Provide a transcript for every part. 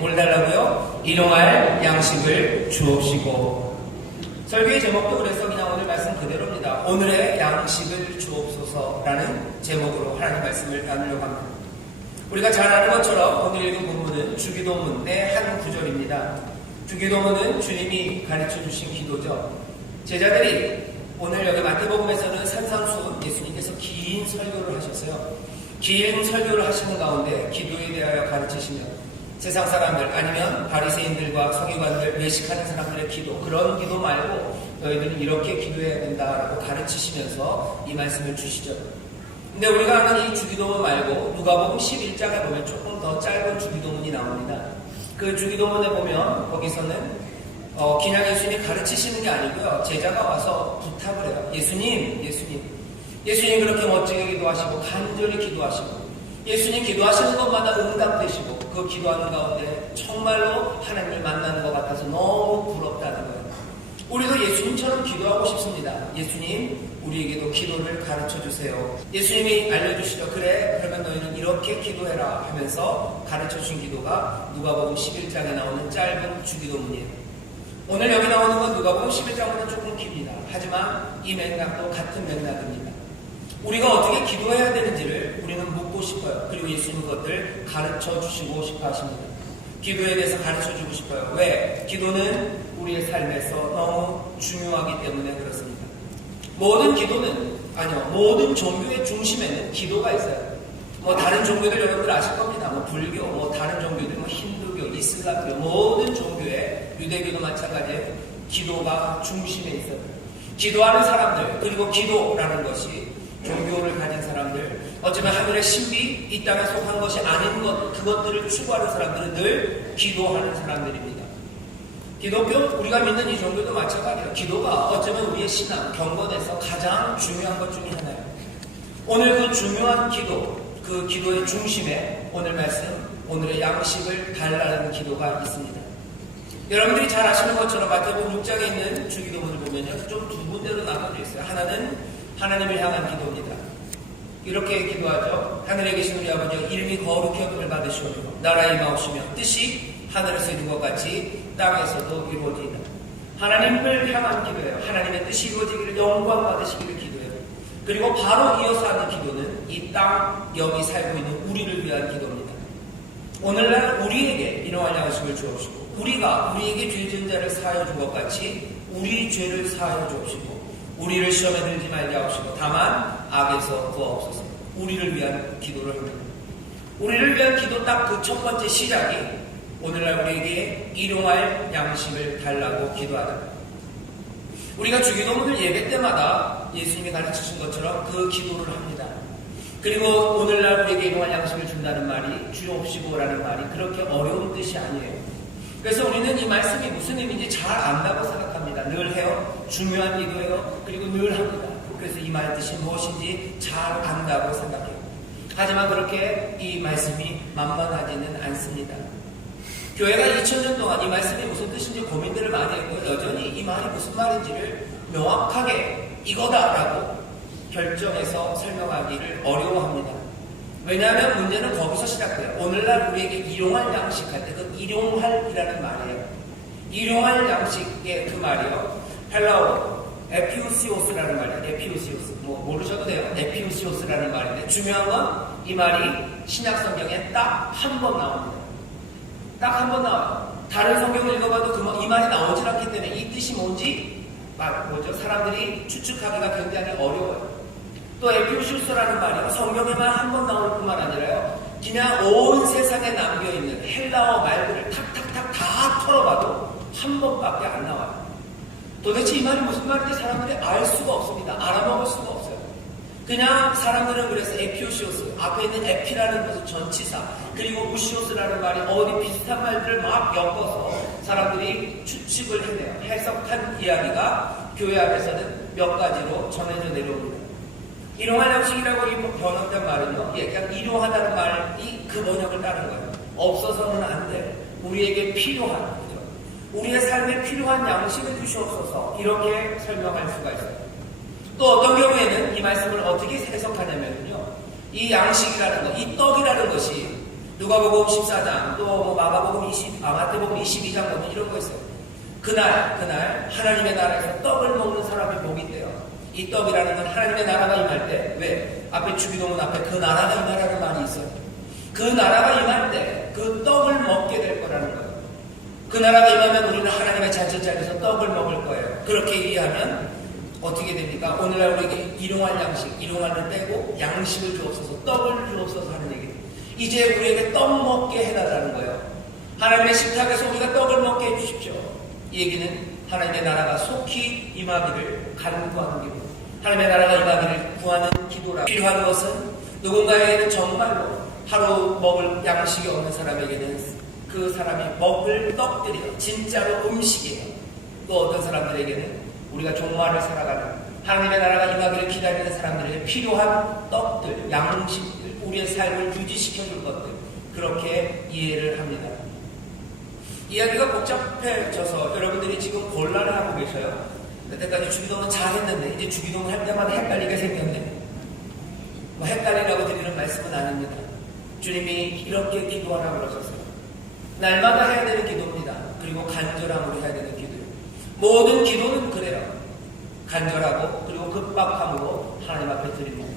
뭘 달라고요? 일용할 양식을 주옵시고. 설교의 제목도 그래서 그냥 오늘 말씀 그대로입니다. 오늘의 양식을 주옵소서라는 제목으로 하나님 말씀을 나누려고 합니다. 우리가 잘 아는 것처럼 오늘 읽은 본문은 주기도문의 한 구절입니다. 주기도문은 주님이 가르쳐 주신 기도죠. 제자들이 오늘 여기 마태복음에서는 산상수훈 예수님께서 긴 설교를 하셨어요. 긴 설교를 하시는 가운데 기도에 대하여 가르치시며 세상 사람들 아니면 바리새인들과 서기관들 외식하는 사람들의 기도, 그런 기도 말고 너희들은 이렇게 기도해야 된다라고 가르치시면서 이 말씀을 주시죠. 근데 우리가 아는 이 주기도문 말고 누가복음 11장에 보면 조금 더 짧은 주기도문이 나옵니다. 그 주기도문에 보면 거기서는 그냥 예수님이 가르치시는 게 아니고요, 제자가 와서 부탁을 해요. 예수님 그렇게 멋지게 기도하시고 간절히 기도하시고 예수님 기도하시는 것마다 응답되시고 그 기도하는 가운데 정말로 하나님을 만나는 것 같아서 너무 부럽다는 거예요. 우리도 예수님처럼 기도하고 싶습니다. 예수님, 우리에게도 기도를 가르쳐주세요. 예수님이 알려주시죠. 그래, 그러면 너희는 이렇게 기도해라 하면서 가르쳐주신 기도가 누가복음 11장에 나오는 짧은 주기도문이에요. 오늘 여기 나오는 건 누가복음 11장보다 조금 깁니다. 하지만 이 맥락도 같은 맥락입니다. 우리가 어떻게 기도해야 되는지를 우리는 묻고 싶어요. 그리고 예수님은 그것들 가르쳐 주시고 싶어 하십니다. 기도에 대해서 가르쳐 주고 싶어요. 왜? 기도는 우리의 삶에서 너무 중요하기 때문에 그렇습니다. 모든 종교의 중심에는 기도가 있어요. 다른 종교들 여러분들 아실 겁니다. 불교, 다른 종교들, 힌두교, 이슬람교, 모든 종교의 유대교도 마찬가지예요. 기도가 중심에 있어요. 기도하는 사람들, 그리고 기도라는 것이 종교를 가진 사람들, 어쩌면 하늘의 신비, 이 땅에 속한 것이 아닌 것, 그것들을 추구하는 사람들은 늘 기도하는 사람들입니다. 기독교, 우리가 믿는 이 종교도 마찬가지예요. 기도가 어쩌면 우리의 신앙, 경건에서 가장 중요한 것 중에 하나예요. 오늘 그 중요한 기도, 그 기도의 중심에 오늘 말씀, 오늘의 양식을 달라는 기도가 있습니다. 여러분들이 잘 아시는 것처럼 마태복음 6장에 있는 주기도문을 보면요, 좀 두 군데로 나눠져 있어요. 하나는 하나님을 향한 기도입니다. 이렇게 기도하죠. 하늘에 계신 우리 아버지, 이름이 거룩히 여김을 받으시오며 나라에 임하옵시며 뜻이 하늘에서 이룬 것 같이 땅에서도 이루어지이다. 하나님을 향한 기도예요. 하나님의 뜻이 이루어지기를, 영광 받으시기를 기도해요. 그리고 바로 이어서 하는 기도는 이 땅 여기 살고 있는 우리를 위한 기도입니다. 오늘날 우리에게 일용할 양식을 주옵시고 우리가 우리에게 죄 지은 자를 사하여 준 것 같이 우리 죄를 사하여 주옵시고 우리를 시험에 들지 말게 하옵시고 다만 악에서 구하옵소서. 우리를 위한 기도를 합니다. 우리를 위한 기도 딱 그 첫 번째 시작이 오늘날 우리에게 일용할 양식을 달라고 기도하다. 우리가 주기도문을 예배 때마다 예수님이 가르치신 것처럼 그 기도를 합니다. 그리고 오늘날 우리에게 일용할 양식을 준다는 말이 주옵시고라는 말이 그렇게 어려운 뜻이 아니에요. 그래서 우리는 이 말씀이 무슨 의미인지 잘 안다고 생각합니다. 늘 해요. 중요한 기도예요. 그리고 늘 합니다. 그래서 이 말 뜻이 무엇인지 잘 안다고 생각해요. 하지만 그렇게 이 말씀이 만만하지는 않습니다. 교회가 2000년 동안 이 말씀이 무슨 뜻인지 고민들을 많이 했고요. 여전히 이 말이 무슨 말인지를 명확하게 이거다라고 결정해서 설명하기를 어려워합니다. 왜냐하면 문제는 거기서 시작돼요. 오늘날 우리에게 일용할 양식할 때 그 일용할이라는 말이에요. 일용할 양식의 그 말이요. 헬라어로 에피우시오스라는 말이에요. 에피우시오스. 모르셔도 돼요. 에피우시오스라는 말인데 중요한 건 이 말이 신약 성경에 딱 한 번 나옵니다. 딱 한 번 나와요. 다른 성경을 읽어봐도 이 말이 나오질 않기 때문에 이 뜻이 뭔지 사람들이 추측하기가 굉장히 어려워요. 또 에피우시오스라는 말이 성경에만 한 번 나올 뿐만 아니라요, 그냥 온 세상에 남겨있는 헬라어 말들을 탁탁탁 다 털어봐도 한 번밖에 안 나와요. 도대체 이 말이 무슨 말인지 사람들이 알 수가 없습니다. 알아먹을 수가 없어요. 그냥 사람들은 그래서 에피우시오스, 앞에 있는 에피라는 것은 전치사, 그리고 우시오스라는 말이 어디 비슷한 말들을 막 엮어서 사람들이 추측을 해내요. 해석한 이야기가 교회 안에서는 몇 가지로 전해져 내려옵니다. 일용할 양식이라고 번역된 말은요, 그냥 일용하다는 말이 그 번역을 따른 거예요. 없어서는 안 돼. 우리에게 필요한, 그죠? 우리의 삶에 필요한 양식을 주시옵소서. 이렇게 설명할 수가 있어요. 또 어떤 경우에는 이 말씀을 어떻게 해석하냐면요, 이 양식이라는 것, 이 떡이라는 것이 누가복음 14장 또 마가복음 마태복음 22장 보면 이런 거 있어요. 그날 하나님의 나라에서 떡을 먹는 사람의 복이 있대요. 이 떡이라는 건 하나님의 나라가 임할 때, 왜? 앞에 주기도문 앞에 그 나라가 임하라는 말이 있어요. 그 나라가 임할 때 그 떡을 먹게 될 거라는 거예요. 그 나라가 임하면 우리는 하나님의 잔치자리에서 떡을 먹을 거예요. 그렇게 이해하면 어떻게 됩니까? 오늘날 우리에게 일용할 양식, 일용할을 빼고 양식을 주옵소서, 떡을 주옵소서 하는 얘기예요. 이제 우리에게 떡 먹게 해달라는 거예요. 하나님의 식탁에서 우리가 떡을 먹게 해주십시오. 이 얘기는 하나님의 나라가 속히 임하기를 간구하는 기도. 하나님의 나라가 임하기를 구하는 기도라. 필요한 것은 누군가에게는 정말로 하루 먹을 양식이 없는 사람에게는 그 사람이 먹을 떡들이요. 진짜로 음식이에요. 또 어떤 사람들에게는 우리가 종말을 살아가는 하나님의 나라가 임하기를 기다리는 사람들에게 필요한 떡들, 양식들, 우리의 삶을 유지시켜줄 것들, 그렇게 이해를 합니다. 이야기가 복잡해져서 여러분들이 지금 곤란을 하고 계셔요. 그때까지 주기도문 잘했는데 이제 주기도문 할 때마다 헷갈리게 생겼네. 헷갈리라고 드리는 말씀은 아닙니다. 주님이 이렇게 기도하라고 그러셨어요. 날마다 해야 되는 기도입니다. 그리고 간절함으로 해야 되는 기도예요. 모든 기도는 그래요. 간절하고 그리고 급박함으로 하나님 앞에 드립니다.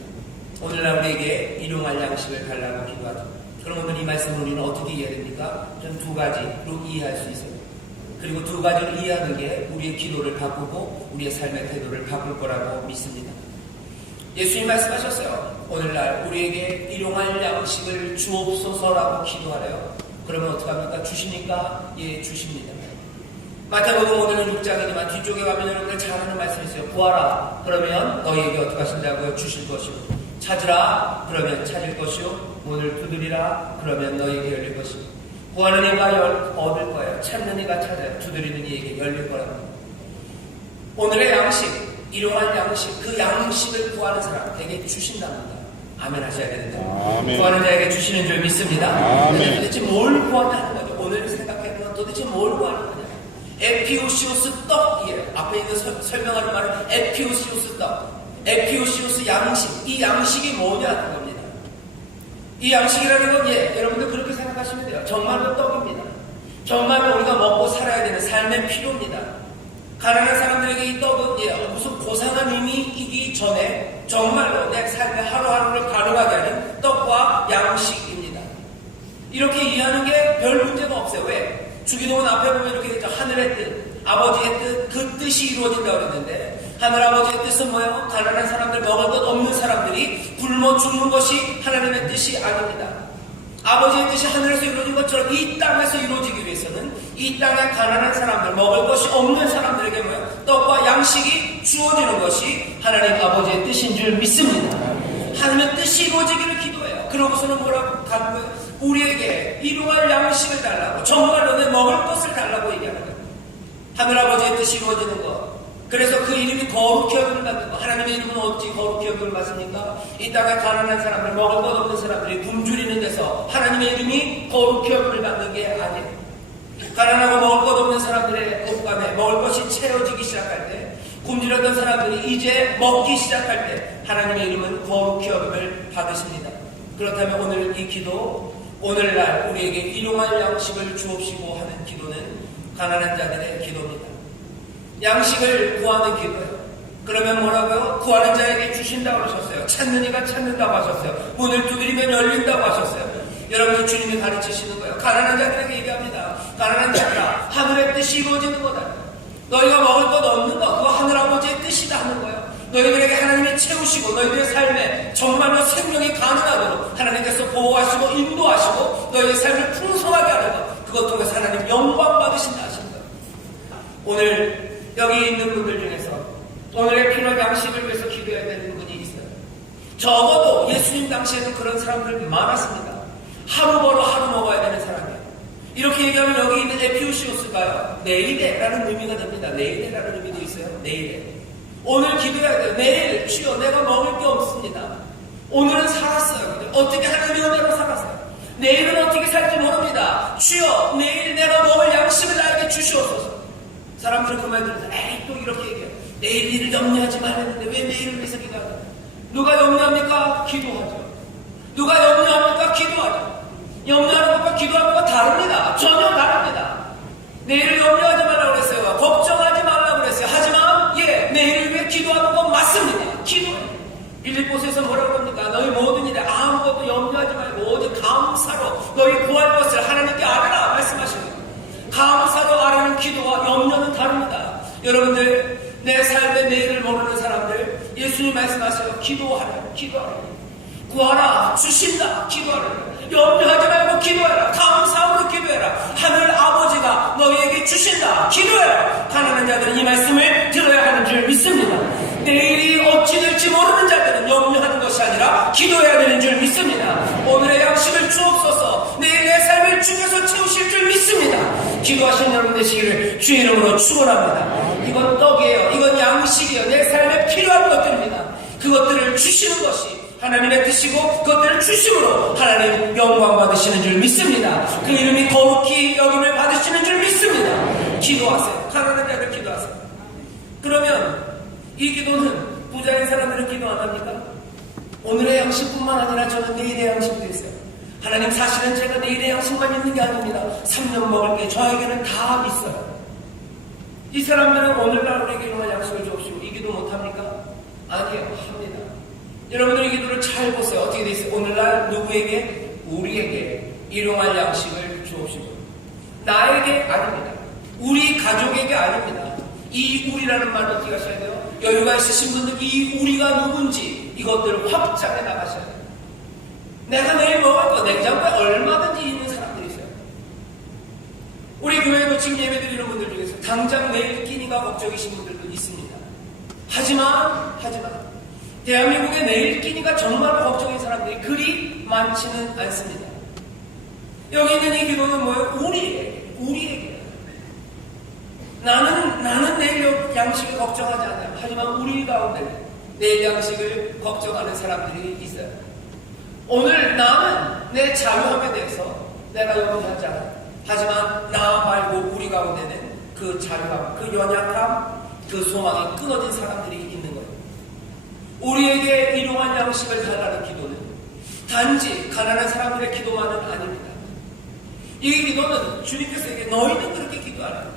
오늘날 우리에게 일용할 양식을 달라고 기도하죠. 그럼 오늘 이 말씀을 우리는 어떻게 이해해야 됩니까? 전 두 가지로 이해할 수 있어요. 그리고 두 가지를 이해하는 게 우리의 기도를 바꾸고 우리의 삶의 태도를 바꿀 거라고 믿습니다. 예수님 말씀하셨어요. 오늘날 우리에게 일용할 양식을 주옵소서라고 기도하래요. 그러면 어떡합니까? 주시니까? 예, 주십니다. 마태복음 오늘은 6장이지만 뒤쪽에 가면 여러분들 잘 아는 말씀이 있어요. 구하라. 그러면 너희에게 어떻게 하신다고요? 주실 것이요. 찾으라. 그러면 찾을 것이요. 문을 두드리라. 그러면 너희에게 열릴 것이요. 구하는 이가 얻을 거예요. 찾는 이가 찾아요. 두드리는 이에게 열릴 거랍니다. 오늘의 양식, 일용할 양식, 그 양식을 구하는 사람에게 주신답니다. 아멘 하셔야 되는데. 아멘. 구하는 자에게 주시는 줄 믿습니다. 아멘. 도대체 뭘 구한다는 거죠? 오늘 생각해보면 도대체 뭘 구하는 거냐? 에피오시오스 떡이에요. 앞에 있는 설명하는 말은 에피오시오스 떡. 에피오시오스 양식. 이 양식이 뭐냐는 겁니다. 이 양식이라는 건 여러분들 그렇게 생각하시면 돼요. 정말로 떡입니다. 정말로 우리가 먹고 살아야 되는 삶의 필요입니다. 가난한 사람들에게 이 떡은 무슨 고상한 의미이기 전에 정말로 내 삶의 하루하루를 가능하게 하는 떡과 양식입니다. 이렇게 이해하는 게 별 문제가 없어요. 왜? 주기도문 앞에 보면 이렇게 되죠. 하늘의 뜻, 아버지의 뜻, 그 뜻이 이루어진다고 그랬는데 하늘 아버지의 뜻은 뭐예요? 가난한 사람들, 먹을 것 없는 사람들이 굶어 죽는 것이 하나님의 뜻이 아닙니다. 아버지의 뜻이 하늘에서 이루어진 것처럼 이 땅에서 이루어지기 위해서는 이 땅에 가난한 사람들, 먹을 것이 없는 사람들에게 뭐예요? 떡과 양식이 주어지는 것이 하나님 아버지의 뜻인 줄 믿습니다. 하나님의 뜻이 이루어지기를 기도해요. 그러고서는 뭐라고 가는 거예요? 우리에게 일용할 양식을 달라고, 정말로 내 먹을 것을 달라고 얘기하는 거예요. 하늘아버지의 뜻이 이루어지는 것. 그래서 그 이름이 거룩히 여김을 받는 것. 하나님의 이름은 어찌 거룩히 여김을 받습니까? 이 땅에 가난한 사람들, 먹을 것 없는 사람들이 굶주리는 데서 하나님의 이름이 거룩히 여김을 받는 게 아니에요. 가난하고 먹을 것 없는 사람들의 옷감에 먹을 것이 채워지기 시작할 때, 굶주렸던 사람들이 이제 먹기 시작할 때 하나님의 이름은 거룩히 여김을 받으십니다. 그렇다면 오늘 이 기도, 오늘날 우리에게 일용할 양식을 주옵시고 하는 기도는 가난한 자들의 기도입니다. 양식을 구하는 기도예요. 그러면 뭐라고요? 구하는 자에게 주신다고 하셨어요. 찾는 이가 찾는다고 하셨어요. 문을 두드리면 열린다고 하셨어요. 여러분들 주님이 가르치시는 거예요. 가난한 자들에게 얘기합니다. 가난한 자들아, 하늘의 뜻이 이루어지는 거다. 너희가 먹을 것 없는 거, 그거 하늘 아버지의 뜻이다 하는 거예요. 너희들에게 하나님이 채우시고 너희들의 삶에 정말로 생명이 가능하도록 하나님께서 보호하시고 인도하시고 너희의 삶을 풍성하게 하는 것, 그것 통해서 하나님 영광 받으신다 하시는 거예요. 오늘 여기 있는 분들 중에서 오늘의 필요한 양식을 위해서 기도해야 되는 분이 있어요. 적어도 예수님 당시에도 그런 사람들 많았습니다. 하루 벌어 하루 먹어야 되는 사람이에요. 이렇게 얘기하면 여기 있는 에피오시오스가요, 내일에라는 의미가 됩니다. 내일에라는 의미도 있어요. 내일에. 오늘 기도해야 돼요. 내일 주여 내가 먹을 게 없습니다. 오늘은 살았어요. 어떻게 하나님의 은혜로 살았어요. 내일은 어떻게 살지 모릅니다. 주여 내일 내가 먹을 양식을 나에게 주시옵소서. 사람들은 그 말 들으면서 에이 또 이렇게 얘기해요. 내일 일을 염려하지 말랬는데 왜 내일을 위해서 기도하죠? 누가 염려합니까? 기도하죠. 누가 염려합니까? 기도하죠. 염려하는 것과 기도하는 것과 다릅니다. 전혀 다릅니다. 내일을 염려하지 말라고 그랬어요. 걱정하지 말라고 그랬어요. 하지만 내일을 위해 기도하는 건 맞습니다. 기도해. 빌립보서에서 뭐라고 합니까? 너희 모든 일에 아무것도 염려하지 말고 오직 감사로 너희 구할 것을 하나님께 아뢰라 말씀하십니다. 감사로 아뢰는 기도와 염려는 다릅니다. 여러분들, 내 삶의 내일을 모르는 사람들, 예수님 말씀하세요. 기도하라. 구하라. 주신다. 기도하라. 염려하지 말고 기도해라. 감사함으로 기도해라. 하늘 아버지가 너희에게 주신다. 기도해라. 가난한 자들은 이 말씀을 들어야 하는 줄 믿습니다. 내일이 어찌 될지 모르는 자들은 염려하는 것이 아니라 기도해야 되는 줄 믿습니다. 오늘의 양식을 주옵소서. 내일 내 삶을 주께서 채우실 줄 믿습니다. 기도하시는 여러분 되시기를 주의 이름으로 축원합니다. 이건 떡이에요. 이건 양식이에요. 내 삶에 필요한 것들입니다. 그것들을 주시는 것이 하나님의 뜻이고 그것들을 주심으로 하나님 영광 받으시는 줄 믿습니다. 그 이름이 거룩히 여김을 받으시는 줄 믿습니다. 기도하세요. 가난한 자들 기도하세요. 그러면 이 기도는 부자인 사람들은 기도 안 합니까? 오늘의 양식뿐만 아니라 저는 내일의 양식도 있어요. 하나님, 사실은 제가 내일의 양식만 있는 게 아닙니다. 3년 먹을 게 저에게는 다 있어요. 이 사람들은 오늘날 우리에게 일용할 양식을 주옵시고 이 기도 못합니까? 아니에요. 합니다. 여러분들 이 기도를 잘 보세요. 어떻게 돼 있어요? 오늘날 누구에게? 우리에게 일용할 양식을 주옵시고. 나에게 아닙니다. 우리 가족에게 아닙니다. 이 우리라는 말 어떻게 하셔야 돼요? 여유가 있으신 분들 이 우리가 누군지 이것들을 확장해 나가셔야 돼요. 내가 내일 먹을 거 냉장고에 얼마든지 있는 사람들이 있어요. 우리 교회도 지금 예배 드리는 분들 중에서 당장 내일 끼니가 걱정이신 분들도 있습니다. 하지만 대한민국의 내일 끼니가 정말 걱정인 사람들이 그리 많지는 않습니다. 여기 있는 이 기도는 뭐예요? 우리에게. 나는 내일 양식을 걱정하지 않아요. 하지만 우리 가운데 내일 양식을 걱정하는 사람들이 있어요. 오늘 나는 내 자유함에 대해서 내가 염려하지 않아요. 하지만 나 말고 우리 가운데는 그 자유함, 그 연약함, 그 소망이 끊어진 사람들이 있는 거예요. 우리에게 일용할 양식을 달라는 기도는 단지 가난한 사람들의 기도만은 아닙니다. 이 기도는 주님께서 이게 너희는 그렇게 기도하라.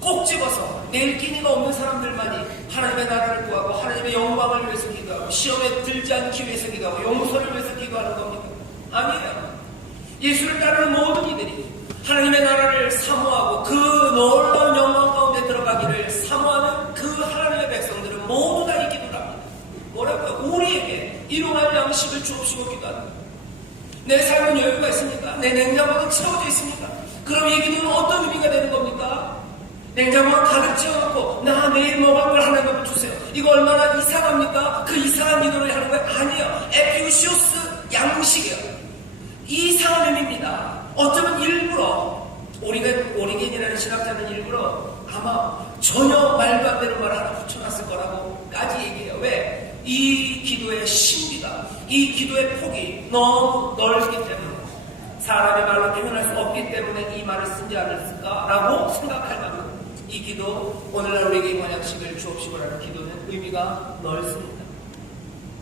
꼭 집어서 내일 끼니가 없는 사람들만이 하나님의 나라를 구하고 하나님의 영광을 위해서 기도하고 시험에 들지 않기 위해서 기도하고 용서를 위해서 기도하는 겁니까? 아니에요. 예수를 따르는 모든 이들이 하나님의 나라를 사모하고 그 놀라운 영광 가운데 들어가기를 사모하는 그 하나님의 백성들은 모두 다 이 기도를 합니다. 뭐라고요? 우리에게 일용할 양식을 주옵시고 기도합니다. 내 삶은 여유가 있습니까? 내 냉장고는 채워져 있습니까? 그럼 이 기도는 어떤 의미가 되는 겁니까? 냉장고를 가득 채워놓고 나 내일 먹을 걸 하나님께 주세요. 이거 얼마나 이상합니까? 그 이상한 기도를 하는 거예요? 아니에요. 에피우시오스 양식이에요. 이상한 의미입니다. 어쩌면 일부러 오리겐이라는 신학자는 일부러 아마 전혀 말도 안 되는 말 하나 붙여놨을 거라고까지 얘기해요. 왜? 이 기도의 신비가, 이 기도의 폭이 너무 넓기 때문에 사람의 말로 표현할 수 없기 때문에 이 말을 쓰지 않았을까라고 생각할 만큼 이 기도, 오늘날 우리에게 일용할 양식을 주옵시고라는 기도는 의미가 넓습니다.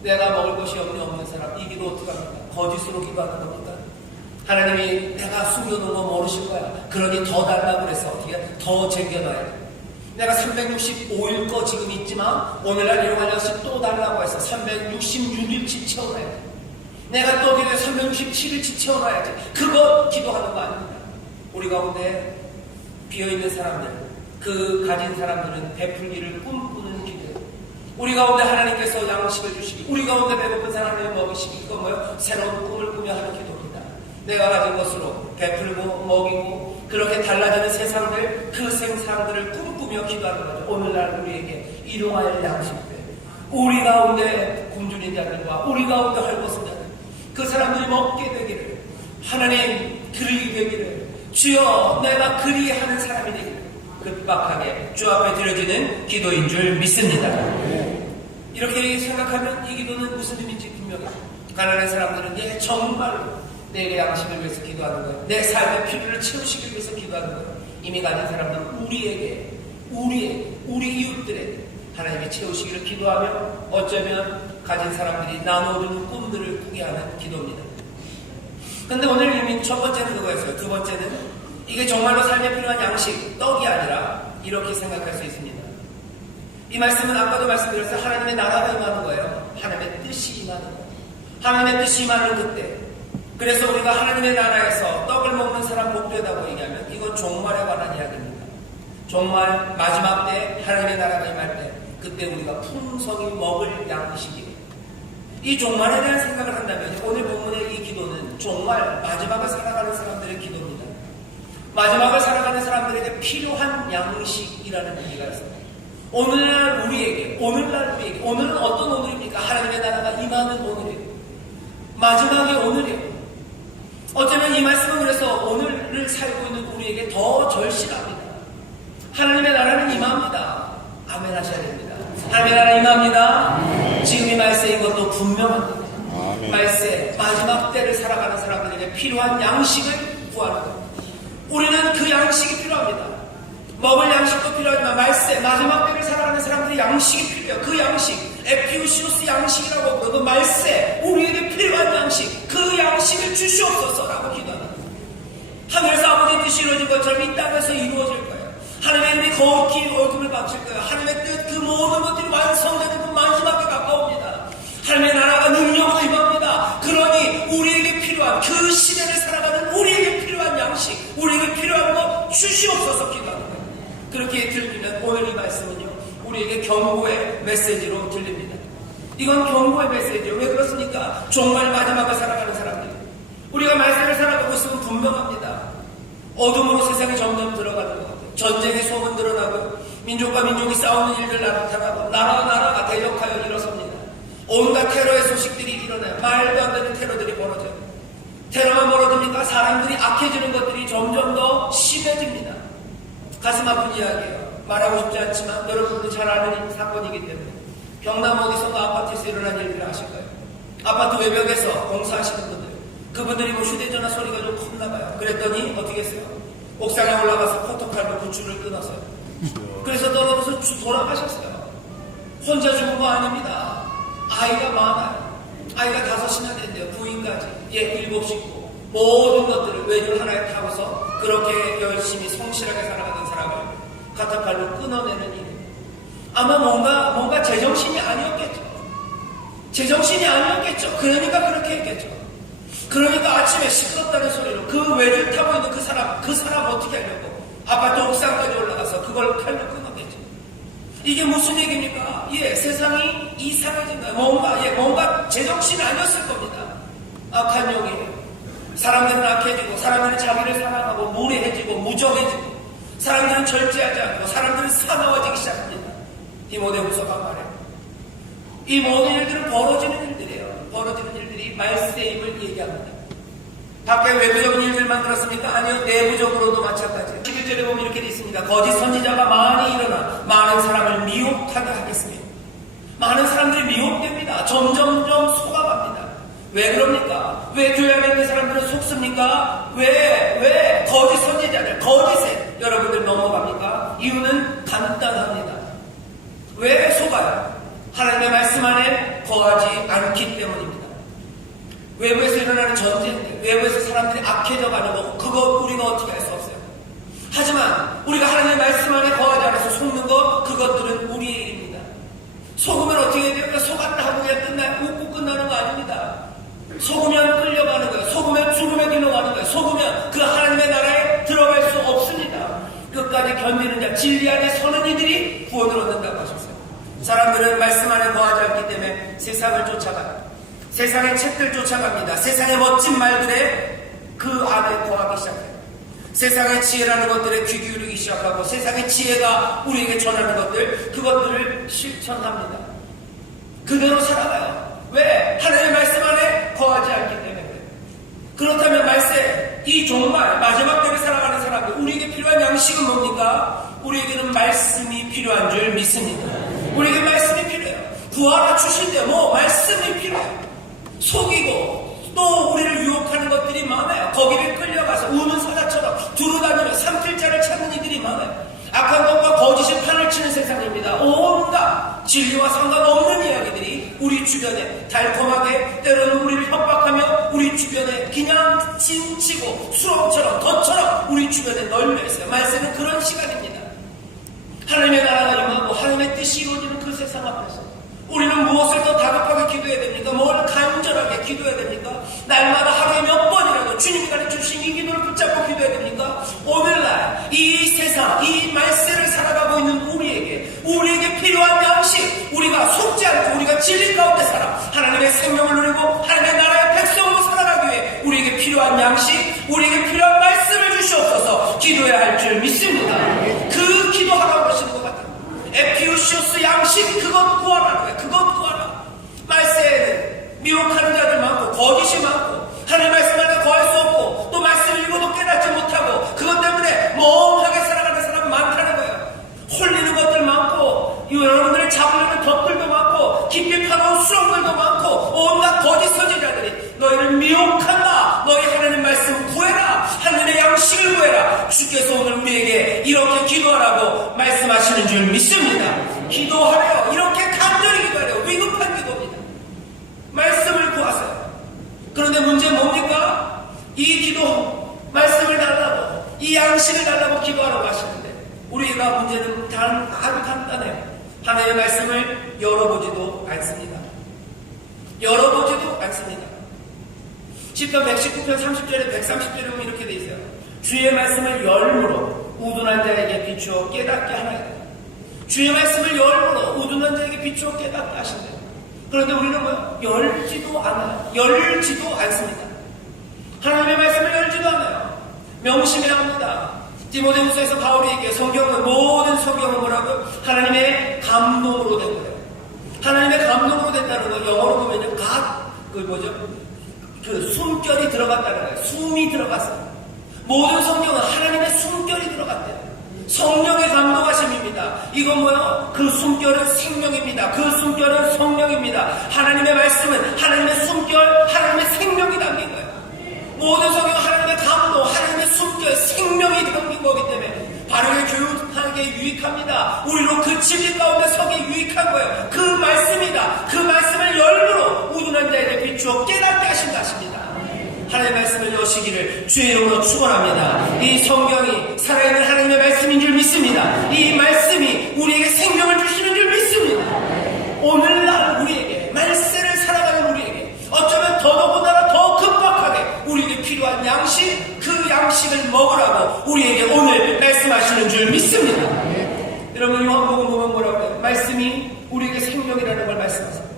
내가 먹을 것이 없는 사람, 이 기도 어떻게 합니까? 거짓으로 기도하는 겁니까? 하나님이 내가 숨겨놓은 거 모르실 거야. 그러니 더 달라고 그래서 어떻게 더 챙겨놔야 돼. 내가 365일 거 지금 있지만 오늘날 일용할 양식 또 달라고 해서 366일치 채워놔야 돼. 내가 또 기도에 367일치 채워놔야지. 그거 기도하는 거 아닙니다. 우리 가운데 비어있는 사람들, 그 가진 사람들은 베풀기를 꿈꾸는 기도예요. 우리 가운데 하나님께서 양식을 주시기, 우리 가운데 배고픈 사람을 먹이시기, 이거 뭐예요? 새로운 꿈을 꾸며 하는 기도입니다. 내가 가진 것으로 베풀고 먹이고 그렇게 달라지는 세상들, 그 세상들을 꿈꾸며 기도하는 거죠. 오늘날 우리에게 일용할 양식들, 우리 가운데 굶주린 자들과 우리 가운데 헐벗은 자들, 그 사람들이 먹게 되기를, 하나님 그리 되기를, 주여 내가 그리하는 사람이 되기를 급박하게 주 앞에 드려지는 기도인 줄 믿습니다. 이렇게 생각하면 이 기도는 무슨 의미인지 분명해요. 가난한 사람들은 정말로 내게 양식을 위해서 기도하는 거예요. 내 삶의 필요를 채우시기 위해서 기도하는 거예요. 이미 가진 사람들은 우리에게, 우리 이웃들에게 하나님이 채우시기를 기도하며 어쩌면 가진 사람들이 나눠주는 꿈들을 꾸게 하는 기도입니다. 근데 오늘 이미 첫 번째는 그거였어요. 두 번째는 이게 정말로 삶에 필요한 양식, 떡이 아니라 이렇게 생각할 수 있습니다. 이 말씀은 아까도 말씀드렸어요. 하나님의 나라가 임하는 거예요. 하나님의 뜻이 임하는 거예요. 하나님의 뜻이 임하는 그때. 그래서 우리가 하나님의 나라에서 떡을 먹는 사람 복되다고 얘기하면 이건 종말에 관한 이야기입니다. 종말 마지막 때 하나님의 나라가 임할 때 그때 우리가 풍성히 먹을 양식이에요. 이 종말에 대한 생각을 한다면 오늘 본문의 이 기도는 종말 마지막을 살아가는 사람들의 기도입니다. 마지막을 살아가는 사람들에게 필요한 양식이라는 의미가 있습니다. 오늘날 우리에게 오늘은 어떤 오늘입니까? 하나님의 나라가 임하는 오늘이에요. 마지막의 오늘이에요. 어쩌면 이 말씀은 그래서 오늘을 살고 있는 우리에게 더 절실합니다. 하나님의 나라는 임합니다. 아멘 하셔야 됩니다. 하나님의 나라 임합니다. 지금 이 말씀인 것도 분명합니다. 말세 마지막 때를 살아가는 사람들에게 필요한 양식을 구하는 겁니다. 우리는 그 양식이 필요합니다. 먹을 양식도 필요하지만 말세 마지막 때를 살아가는 사람들의 양식이 필요해요. 그 양식 에피우시우스 양식이라고 부르고 말세 우리에게 필요한 양식 그 양식을 주시옵소서라고 기도합니다. 하늘에서 아버지의 뜻이 이루어질 것처럼 이 땅에서 이루어질 거예요. 하나님의 이름이 거룩히 얼굴을 바칠 거예요. 하나님의 뜻 그 모든 것들이 완성되는 그 마지막에 가까웁니다. 하나님의 나라가 능력으로 임합니다. 그러니 우리에게 필요한 그 시대를 살아가는 우리에게 필요한 양식 우리에게 필요한 것 주시옵소서 기도합니다. 그렇게 들리면 오늘 이 말씀은요 우리에게 경고의 메시지로 들립니다. 이건 경고의 메시지예요. 왜 그렇습니까? 종말 마지막을 살아가는 사람들 우리가 말씀을 살아가고 있으면 분명합니다. 어둠으로 세상이 점점 들어가는 것 같아요. 전쟁의 소문 드러나고 민족과 민족이 싸우는 일들 나타나고 나라와 나라가 대적하여 일어섭니다. 온갖 테러의 소식들이 일어나요. 말도 안 되는 테러들이 벌어져요. 테러만 벌어집니까? 사람들이 악해지는 것들이 점점 더 심해집니다. 가슴 아픈 이야기예요. 말하고 싶지 않지만 여러분들도 잘 아는 사건이기 때문에 경남 어디선가 아파트에서 일어난 일들을 아실 거예요. 아파트 외벽에서 공사하시는 분들 그분들이 뭐 휴대전화 소리가 좀 컸나봐요. 그랬더니 어떻게 했어요? 옥상에 올라가서 포토칼로 구줄을 끊었어요. 그래서 떨어져서 돌아가셨어요. 혼자 죽은 거 아닙니다. 아이가 많아요. 아이가 5이나 된대요. 부인까지. 7 식구. 모든 것들을 외줄 하나에 타고서 그렇게 열심히 성실하게 살아가던 사람을 카타칼로 끊어내는 일입니다. 아마 뭔가 제정신이 아니었겠죠. 제정신이 아니었겠죠. 그러니까 그렇게 했겠죠. 그러니까 아침에 시끄럽다는 소리로 그 외줄 타고 있는 그 사람 어떻게 하려고 아파트 옥상까지 올라가서 그걸 칼로 끊었겠죠. 이게 무슨 얘기입니까? 세상이 이상해진 거예요. 뭔가 제정신이 아니었을 겁니다. 악한 용이에요. 사람들은 악해지고 사람들은 자기를 사랑하고 무례해지고 무정해지고 사람들은 절제하지 않고 사람들은 사나워지기 시작합니다. 이 모든 구석과 말이에요. 이 모든 일들은 벌어지는 일들이에요. 벌어지는 일들이 말세임을 얘기합니다. 밖에 외부적인 일들만 그렇습니까? 아니요. 내부적으로도 마찬가지예요. 11절에 보면 이렇게 되어 있습니다. 거짓 선지자가 많이 일어나 많은 사람을 미혹하게 하겠습니다. 많은 사람들이 미혹됩니다. 점점점 속아갑니다. 왜 그럽니까? 왜 교회 안에 있는 사람들은 속습니까? 왜 거짓 선지자들, 거짓에 여러분들 넘어갑니까? 이유는 간단합니다. 왜 속아요? 하나님의 말씀 안에 거하지 않기 때문입니다. 외부에서 일어나는 전쟁들, 외부에서 사람들이 악해져 가는 거, 그거 우리가 어떻게 할 수 없어요. 하지만 우리가 하나님의 말씀 안에 거하지 않아서 속는 거, 그것들은 우리의 일입니다. 속으면 어떻게 돼요? 속았다 하고 그냥 끝나요? 웃고 끝나는 거 아닙니다. 속으면 끌려가는 거예요. 속으면 죽음에 길로 가는 거예요. 속으면 그 하나님의 나라에 들어갈 수 없습니다. 끝까지 견디는 자, 진리 안에 서는 이들이 구원을 얻는다고 하셨어요. 사람들은 말씀 안에 거하지 않기 때문에 세상을 쫓아가요. 세상의 책들 쫓아갑니다. 세상의 멋진 말들에 그 안에 거하기 시작해요. 세상의 지혜라는 것들에 귀 기울이기 시작하고 세상의 지혜가 우리에게 전하는 것들, 그것들을 실천합니다. 그대로 살아가요. 왜? 하나님의 말씀 안에 거하지 않기 때문에 그래요. 그렇다면 말세, 이 종말 마지막 때를 살아가는 사람들, 우리에게 필요한 양식은 뭡니까? 우리에게는 말씀이 필요한 줄 믿습니다. 우리에게 말씀이 필요해요. 구하라 주신데 말씀이 필요해요. 속이고 또 우리를 유혹하는 것들이 많아요. 거기를 끌려가서 우는 사자처럼 두루다니며 삼킬 자를 찾는 이들이 많아요. 악한 것과 거짓이 판을 치는 세상입니다. 온갖 진리와 상관없는 이야기들이 우리 주변에 달콤하게 때로는 우리를 협박하며 우리 주변에 그냥 진치고 수렁처럼 덫처럼 우리 주변에 널려 있어요. 말세는 그런 시간입니다. 하나님의 나라가 임하고 하나님의 뜻이 이루어지는 그 세상 앞에서 우리는 무엇을 더 다급하게 기도해야 됩니까? 뭘 간절하게 기도해야 됩니까? 날마다 하루에 몇 번이라도 주님이 가르쳐주신 이 기도를 붙잡고 기도해야 됩니까? 오늘날 이 세상, 이 말세를 살아가고 있는 우리에게 필요한 양식, 우리가 속지 않고 우리가 진리 가운데 살아 하나님의 생명을 누리고 하나님의 나라의 백성으로 살아가기 위해 우리에게 필요한 양식, 우리에게 필요한 말씀을 주시옵소서. 기도해야 할 줄 믿습니다. 그 기도하라고 하시는 것 같아요. 에피우시오스 양식, 그것 구하라는 거예요. 그것 구하라. 말세에는 미혹하는 자들 많고 거짓이 많고 하나님의 말씀 안에 거할 수 없고 또 말씀을 읽어도 깨닫지 못하고 그것 때문에 멍하게 살아가는 사람 많다는 거예요. 홀리는 것들 많고 여러분들을 잡으려는 덫들도 많고 깊이 파놓은 수렁들도 많고 온갖 거짓 선지자들이 너희를 미혹한다. 너희 하나님 말씀 구해라. 하늘의 양식을 구해라. 주께서 오늘 우리에게 이렇게 기도하라고 말씀하시는 줄 믿습니다. 기도하래요. 이렇게 간절히 기도하래요. 위급한 기도입니다. 말씀을 구하세요. 그런데 문제는 뭡니까? 이 기도, 말씀을 달라고, 이 양식을 달라고 기도하라고 하시는데 우리가 문제는 아주 간단해요. 하나님의 말씀을 열어보지도 않습니다. 열어보지도 않습니다. 시편 119편 30절에 130절에 보면 이렇게 돼 있어요. 주의 말씀을 열므로 우둔한 자에게 비추어 깨닫게 하나이다. 주의 말씀을 열므로 우둔한 자에게 비추어 깨닫게 하신대요. 그런데 우리는 뭐요? 열지도 않아요. 열지도 않습니다. 하나님의 말씀을 열지도 않아요. 명심해야 합니다. 디모데후서에서 바울이 얘기해요. 성경은, 모든 성경은 뭐라고요? 하나님의 감동으로 된 거예요. 하나님의 감동으로 된다는 거 영어로 보면요, 숨결이 들어갔다는 거예요. 숨이 들어갔어요. 모든 성경은 하나님의 숨결이 들어갔대요. 성령의 감동하심입니다. 이건 뭐요? 그 숨결은 생명입니다. 그 숨결은 성령입니다. 하나님의 말씀은 하나님의 숨결, 하나님의 생명이 담긴 거예요. 모든 성경은 하나님의 감동, 하나님의 숨결, 생명이 담긴 거기 때문에 바르게 교육하게 유익합니다. 우리로 그 진리 가운데 서기 유익한 거예요. 그 말씀이다. 그 말씀을 열므로 우둔한 자에게 비추어 깨닫게 하신다 하십니다. 하나님의 말씀을 여시기를 주의 이름으로 축원합니다. 이 성경이 살아있는 하나님의 말씀인 줄 믿습니다. 이 말씀이 우리에게 생명을 주시는 줄 믿습니다. 오늘날 우리에게, 말세를 살아가는 우리에게 어쩌면 더더군다나 더 급박하게 우리에게 필요한 양식, 그 양식을 먹으라고 우리에게 오늘 말씀하시는 줄 믿습니다. 여러분, 요한복음 보면 뭐라고 해요? 말씀이 우리에게 생명이라는 걸 말씀하세요.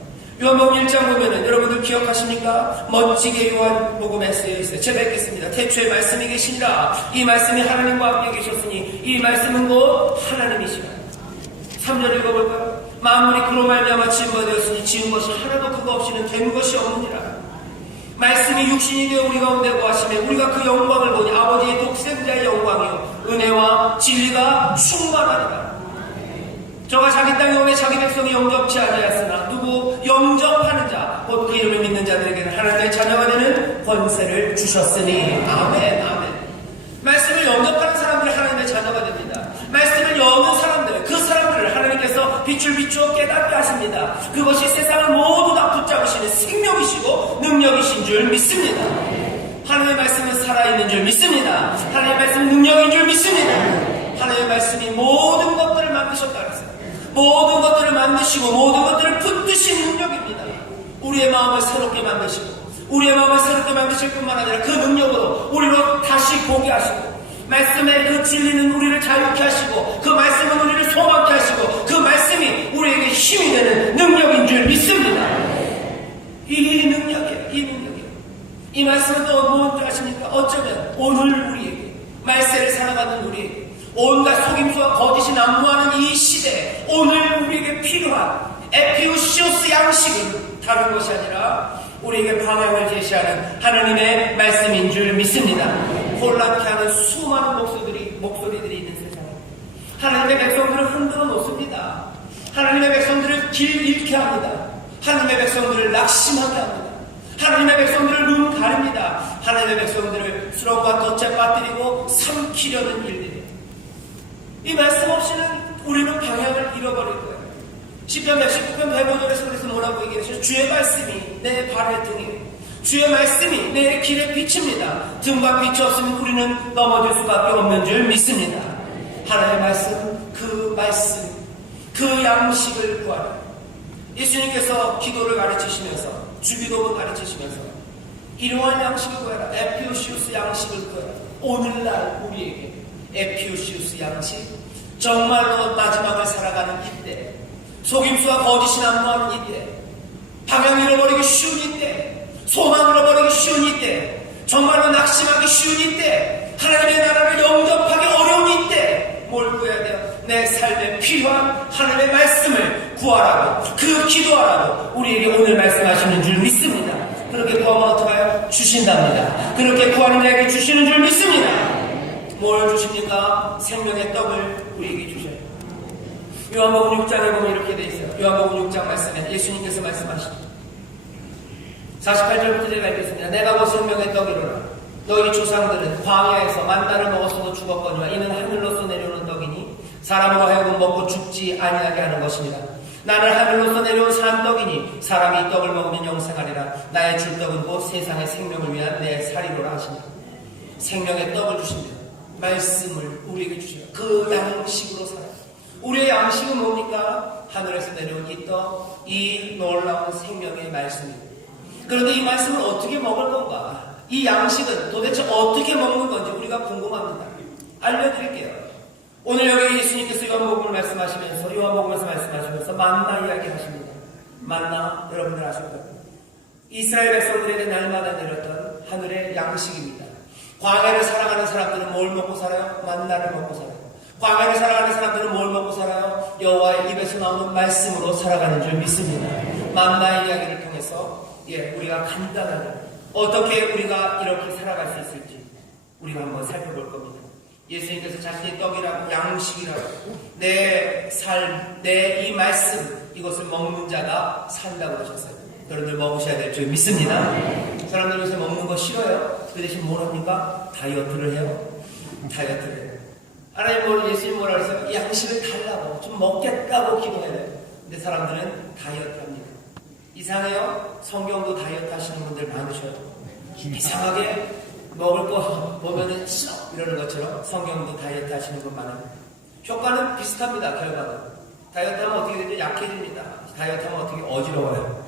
요한복음 1장 보면은 여러분들 기억하십니까? 멋지게 요한복음에 쓰여 있어요. 제가 읽겠습니다. 태초에 말씀이 계시니라. 이 말씀이 하나님과 함께 계셨으니 이 말씀은 곧 하나님이시라. 3절 읽어볼까요? 만물이 그로 말미암아 지은 되었으니 지은 것이 하나도 그거 없이는 된 것이 없느니라. 말씀이 육신이 되어 우리 가운데 거하시매 우리가 그 영광을 보니 아버지의 독생자의 영광이요 은혜와 진리가 충만하니라. 저가 자기 땅에 오매 자기 백성이 영접치 아니하였으나 누구 영접하는 자 곧 그 이름을 믿는 자들에게는 하나님의 자녀가 되는 권세를 주셨으니. 아멘. 아멘. 말씀을 영접하는 사람들이 하나님의 자녀가 됩니다. 말씀을 여는 사람들, 그 사람들을 하나님께서 빛을 비추어 깨닫게 하십니다. 그것이 세상을 모두 다 붙잡으시는 생명이시고 능력이신 줄 믿습니다. 하나님의 말씀은 살아있는 줄 믿습니다. 하나님의 말씀은 능력인 줄 믿습니다. 하나님의 말씀이 모든 것들을 만드셨다 그랬어요. 모든 것들을 만드시고 모든 것들을 붙드신 능력입니다. 우리의 마음을 새롭게 만드시고 우리의 마음을 새롭게 만드실 뿐만 아니라 그 능력으로 우리로 다시 보게 하시고 말씀의 그 진리는 우리를 자유케 하시고 그 말씀은 우리를 소망케 하시고 그 말씀이 우리에게 힘이 되는 능력인 줄 믿습니다. 이 능력이에요. 이 능력이에요. 이 말씀은 또 뭔지 아십니까? 어쩌면 오늘 우리에게, 말세를 살아가는 우리에게, 온갖 속임수와 거짓이 난무하는 이 시대에 오늘 우리에게 필요한 에피우시오스 양식은 다른 것이 아니라 우리에게 방향을 제시하는 하나님의 말씀인 줄 믿습니다. 혼란케 하는 수많은 목소리들이 있는 세상에 하나님의 백성들을 흔들어 놓습니다. 하나님의 백성들을 길 잃게 합니다. 하나님의 백성들을 낙심하게 합니다. 하나님의 백성들을 눈 가립니다. 하나님의 백성들을 수렁과 덫에 빠뜨리고 삼키려는 일들이, 이 말씀 없이는 우리는 방향을 잃어버릴 거예요. 시편 119편 105절에서 그래서 뭐라고 얘기하죠? 주의 말씀이 내 발의 등이요 주의 말씀이 내 길의 빛입니다. 등과 빛이 없으면 우리는 넘어질 수밖에 없는 줄 믿습니다. 하나님의 말씀, 그 양식을 구하라. 예수님께서 기도를 가르치시면서, 주기도를 가르치시면서 이러한 양식을 구하라. 에피오시우스 양식을 구하라. 오늘날 우리에게 에피오시우스 양식, 정말로 마지막을 살아가는 이때, 속임수와 거짓이 난무하는 이때, 방향 잃어버리기 쉬운 이때, 소망 잃어버리기 쉬운 이때, 정말로 낙심하기 쉬운 이때, 하나님의 나라를 영접하기 어려운 이때 뭘 구해야 돼요? 내 삶에 필요한 하나님의 말씀을 구하라고, 그 기도하라고 우리에게 오늘 말씀하시는 줄 믿습니다. 그렇게 구하면 어떡해요? 주신답니다. 그렇게 구하는 자에게 주시는 줄 믿습니다. 뭘 주십니까? 생명의 떡을 우리에게 주셔요. 요한복음 6장에 보면 이렇게 돼 있어요. 요한복음 6장 말씀에 예수님께서 말씀하시죠. 48절부터 제가 읽겠습니다. 내가 곧 생명의 떡이로라. 너희 조상들은 광야에서 만나를 먹었어도 죽었거니와 이는 하늘로서 내려오는 떡이니 사람으로 하여금 먹고 죽지 아니하게 하는 것입니다. 나는 하늘로서 내려온 산떡이니 사람이 이 떡을 먹으면 영생하리라. 나의 줄 떡은 곧 세상의 생명을 위한 내 살이로라 하십니다. 생명의 떡을 주십니다. 말씀을 우리에게 주셔요. 그 양식으로 살아요. 우리의 양식은 뭡니까? 하늘에서 내려온 이 떡, 이 놀라운 생명의 말씀입니다. 그런데 이 말씀을 어떻게 먹을 건가? 이 양식은 도대체 어떻게 먹는 건지 우리가 궁금합니다. 알려드릴게요. 오늘 여기 예수님께서 요한복음을 말씀하시면서, 요한복음에서 말씀하시면서 만나 이야기하십니다. 만나, 여러분들 아실 거예요. 이스라엘 백성들에게 날마다 내렸던 하늘의 양식입니다. 광야를 살아가는 사람들은 뭘 먹고 살아요? 만나를 먹고 살아요. 광야를 살아가는 사람들은 뭘 먹고 살아요? 여호와의 입에서 나오는 말씀으로 살아가는 줄 믿습니다. 만나의 이야기를 통해서 우리가 간단하게 어떻게 우리가 이렇게 살아갈 수 있을지 우리가 한번 살펴볼 겁니다. 예수님께서 자신의 떡이라고, 양식이라고, 내 삶, 내 이 말씀, 이것을 먹는 자가 산다고 하셨어요. 여러분들 먹으셔야 될 줄 믿습니다. 사람들 요새 먹는 거 싫어요. 그 대신 뭘 합니까? 다이어트를 해요. 다이어트를 해요. 하나님 예수님 뭐라 그랬어요? 양식을 달라고, 좀 먹겠다고 기도해요. 근데 사람들은 다이어트 합니다. 이상해요? 성경도 다이어트 하시는 분들 많으셔요. 이상하게 먹을 거 보면은 싫어 이러는 것처럼 성경도 다이어트 하시는 분 많아요. 효과는 비슷합니다. 결과는 다이어트하면 어떻게 되죠? 약해집니다. 다이어트하면 어떻게 어지러워요.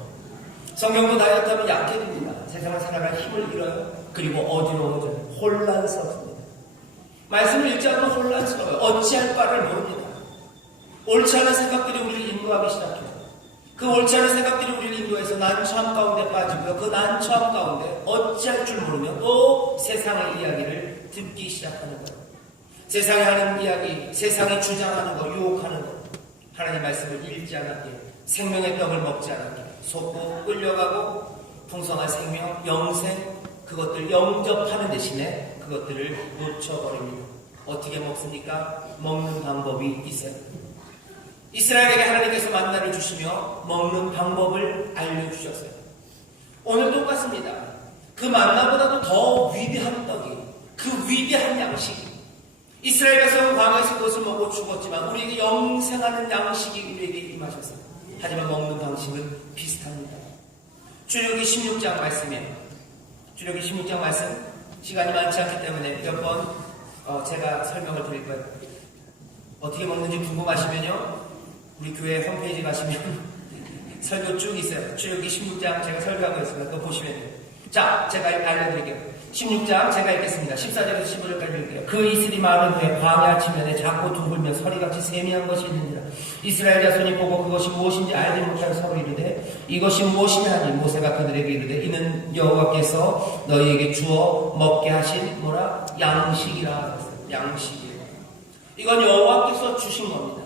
성경도 다이어트하면 약해집니다. 세상을 살아갈 힘을 잃어요. 그리고 어지러워져요. 혼란스럽습니다. 말씀을 읽지 않으면 혼란스러워요. 어찌할 바를 모릅니다. 옳지 않은 생각들이 우리를 인도하기 시작해요. 그 옳지 않은 생각들이 우리를 인도해서 난처함 가운데 빠지고요. 그 난처함 가운데 어찌할 줄 모르며 또 세상의 이야기를 듣기 시작하는 거예요. 세상이 하는 이야기, 세상이 주장하는 거, 유혹하는 거, 하나님 말씀을 읽지 않았기에, 생명의 떡을 먹지 않았기에 속고 끌려가고 풍성한 생명, 영생, 그것들 영접하는 대신에 그것들을 놓쳐버립니다. 어떻게 먹습니까? 먹는 방법이 있어요. 이스라엘에게 하나님께서 만나를 주시며 먹는 방법을 알려주셨어요. 오늘 똑같습니다. 그 만나보다도 더 위대한 떡이, 그 위대한 양식이, 이스라엘 백성은 광야에서 그것을 먹고 죽었지만 우리에게 영생하는 양식이 우리에게 임하셨어요. 하지만 먹는 방식은 비슷합니다. 출애굽기 16장 말씀이에요. 출애굽기 16장 말씀, 시간이 많지 않기 때문에 몇 번 제가 설명을 드릴 거예요. 어떻게 먹는지 궁금하시면요, 우리 교회 홈페이지 가시면 설교 쭉 있어요. 출애굽기 16장 제가 설교하고 있습니다. 그거 보시면 돼요. 자, 제가 알려드릴게요. 16장 제가 읽겠습니다. 14절에서 15절까지 읽을게요. 그 이스리 마을은 후에 광야 지면에 작고 둥글며 서리같이 세미한 것이 있느니라. 이스라엘 자손이 보고 그것이 무엇인지 알지 못하여 서로 이르되 이것이 무엇이냐 하니 모세가 그들에게 이르되 이는 여호와께서 너희에게 주어 먹게 하신 뭐라? 양식이라 했어요. 양식이에요. 이건 여호와께서 주신 겁니다.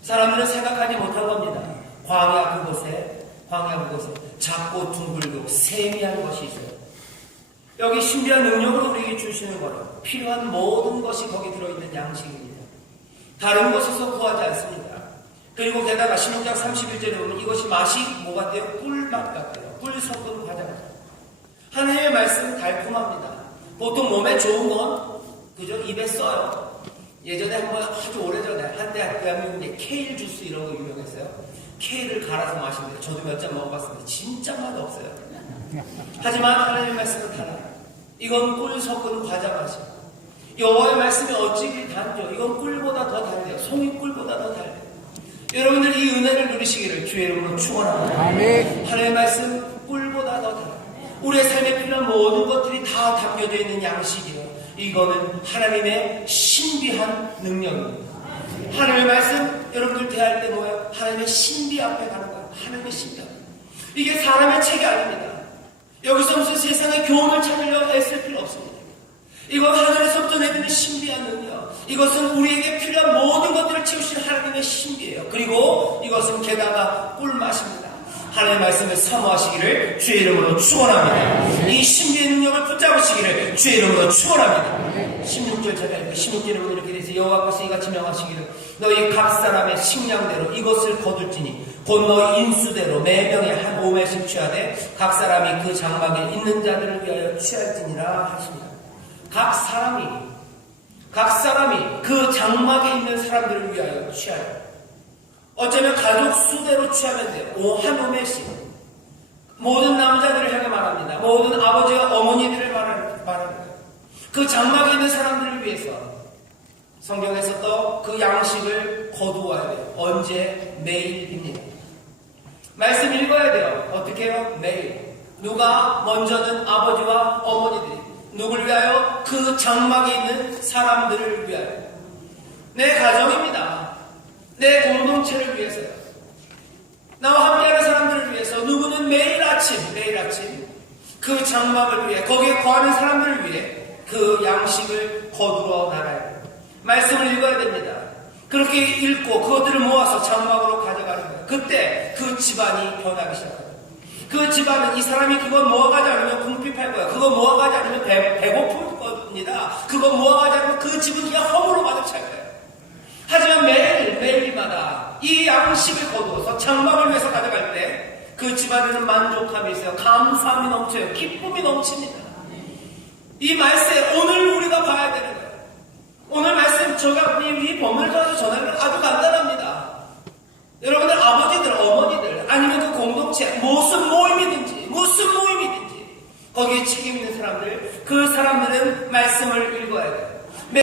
사람들은 생각하지 못한 겁니다. 광야 그곳에 작고 둥글고 세미한 것이 있어요. 여기 신비한 능력으로 우리에게 주시는 거예요. 필요한 모든 것이 거기 들어있는 양식입니다. 다른 곳에서 구하지 않습니다. 그리고 게다가 16장 31절에 보면 이것이 맛이 뭐 같아요? 꿀맛 같아요. 꿀 섞은 과자 같아요. 하나님의 말씀은 달콤합니다. 보통 몸에 좋은 건 그저 입에 써요. 예전에 한번 아주 오래전에 한때 대한민국에 케일 주스 이런 거 유명했어요. 케일을 갈아서 마시는데 저도 몇 잔 먹어봤습니다. 진짜 맛없어요. 하지만 하나님의 말씀은 달라요. 이건 꿀 섞은 과자 맛이에요. 여호와의 말씀이 어찌 그리 단죠? 이건 꿀보다 더 달래요. 송이꿀보다 더 달래요. 여러분들 이 은혜를 누리시기를 주의 이름으로 축원합니다. 아멘. 하나님의 말씀 꿀보다 더 달라요. 우리의 삶에 필요한 모든 것들이 다 담겨져 있는 양식이에요. 이거는 하나님의 신비한 능력입니다. 하나님의 말씀 여러분들 대할 때 뭐예요? 하나님의 신비 앞에 가는 거예요. 하나님의 신비 앞에. 이게 사람의 책이 아닙니다. 여기서 무슨 세상의 교훈을 찾으려 애쓸 필요 없습니다. 이건 하늘에서부터 내리는 신비한 능력. 이것은 우리에게 필요한 모든 것들을 채우신 하나님의 신비예요. 그리고 이것은 게다가 꿀맛입니다. 하나님의 말씀을 사모하시기를 주의 이름으로 축원합니다. 이 신비의 능력을 붙잡으시기를 주의 이름으로 축원합니다. 16절 제가 읽고 16절에 보면 이렇게 되어 여호와께서 이같이 명하시기를 너희 각 사람의 식량대로 이것을 거둘지니 곧 너희 인수대로 매병에 한 5매씩 취하되 각 사람이 그 장막에 있는 자들을 위하여 취할지니라 하십니다. 각 사람이 그 장막에 있는 사람들을 위하여 취하여 어쩌면 가족 수대로 취하면 돼요. 한 5매씩 모든 남자들을 향해 말합니다. 모든 아버지와 어머니들을 말하는 거예요. 그 장막에 있는 사람들을 위해서 성경에서 또 그 양식을 거두어야 돼요. 언제? 매일입니다. 말씀 읽어야 돼요. 어떻게 해요? 매일. 누가? 먼저는 아버지와 어머니들이. 누굴 위하여? 그 장막에 있는 사람들을 위하여. 내 가정입니다. 내 공동체를 위해서요. 나와 함께하는 사람들을 위해서. 누구는 매일 아침 그 장막을 위해, 거기에 거하는 사람들을 위해 그 양식을 거두어 나가야 돼요. 말씀을 읽어야 됩니다. 그렇게 읽고 그것들을 모아서 장막으로 가져가는 거예요. 그때 그 집안이 변하기 시작합니다. 그 집안은 이 사람이 그거 모아가지 않으면 궁핍할 거예요. 그거 모아가지 않으면 배고플 겁니다. 그거 모아가지 않으면 그 집은 그냥 허물로 가득 찰 거예요. 하지만 매일마다 이 양식을 거두어서 장막을 위해서 가져갈 때 그 집안에는 만족함이 있어요. 감사함이 넘쳐요. 기쁨이 넘칩니다. 이 말씀 오늘 우리가 봐야 되는 거예요. 오늘 말씀 제가 이 본문을 통해서 전하는 건 아주 간단합니다. 여러분들 아버지들, 어머니들 아니면 그 공동체 무슨 모임이든지 거기에 책임 있는 사람들 그 사람들은 말씀을 읽어야 돼요.